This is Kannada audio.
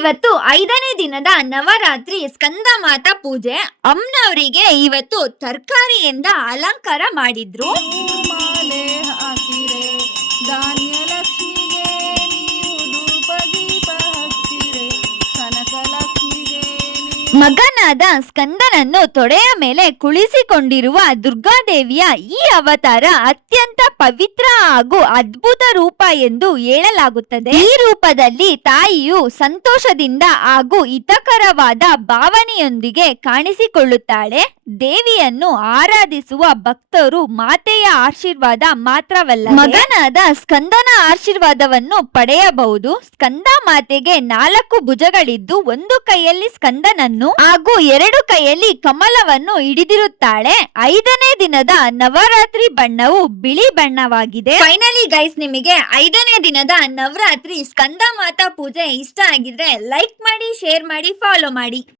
ಇವತ್ತು 5ನೇ ದಿನದ ನವರಾತ್ರಿ ಸ್ಕಂದ ಮಾತಾ ಪೂಜೆ. ಅಮ್ಮನವರಿಗೆ ಇವತ್ತು ತರಕಾರಿಯಿಂದ ಅಲಂಕಾರ ಮಾಡಿದ್ರು. ಮಾಲೆ ಹಾಕಿರೆ ಧಾನ್ಯ ಲಕ್ಷ್ಮಿಗೆ ನೀವು ಧೂಪ ದೀಪ ಹಚ್ಚಿರೆ ಕನಕ ಲಕ್ಷ್ಮಿಗೆ ಮಗನಾದ ಸ್ಕಂದನನ್ನು ತೊಡೆಯ ಮೇಲೆ ಕುಳಿಸಿಕೊಂಡಿರುವ ದುರ್ಗಾದೇವಿಯ ಈ ಅವತಾರ ಅತ್ಯಂತ ಪವಿತ್ರ ಹಾಗೂ ಅದ್ಭುತ ರೂಪ ಎಂದು ಹೇಳಲಾಗುತ್ತದೆ. ಈ ರೂಪದಲ್ಲಿ ತಾಯಿಯು ಸಂತೋಷದಿಂದ ಹಾಗೂ ಹಿತಕರವಾದ ಭಾವನೆಯೊಂದಿಗೆ ಕಾಣಿಸಿಕೊಳ್ಳುತ್ತಾಳೆ. ದೇವಿಯನ್ನು ಆರಾಧಿಸುವ ಭಕ್ತರು ಮಾತೆಯ ಆಶೀರ್ವಾದ ಮಾತ್ರವಲ್ಲ, ಮಗನಾದ ಸ್ಕಂದನ ಆಶೀರ್ವಾದವನ್ನು ಪಡೆಯಬಹುದು. ಸ್ಕಂದ ಮಾತೆಗೆ 4 ಭುಜಗಳಿದ್ದು ಒಂದು ಕೈಯಲ್ಲಿ ಸ್ಕಂದನನ್ನು ಹಾಗೂ 2 ಕೈಯಲ್ಲಿ ಕಮಲವನ್ನು ಹಿಡಿದಿರುತ್ತಾಳೆ. 5ನೇ ದಿನದ ನವರಾತ್ರಿ ಬಣ್ಣವು ಬಿಳಿ ಬಣ್ಣವಾಗಿದೆ. ಫೈನಲಿ ಗೈಸ್, ನಿಮಗೆ 5ನೇ ದಿನದ ನವರಾತ್ರಿ ಸ್ಕಂದ ಮಾತಾ ಪೂಜೆ ಇಷ್ಟ ಆಗಿದ್ರೆ ಲೈಕ್ ಮಾಡಿ, ಶೇರ್ ಮಾಡಿ, ಫಾಲೋ ಮಾಡಿ.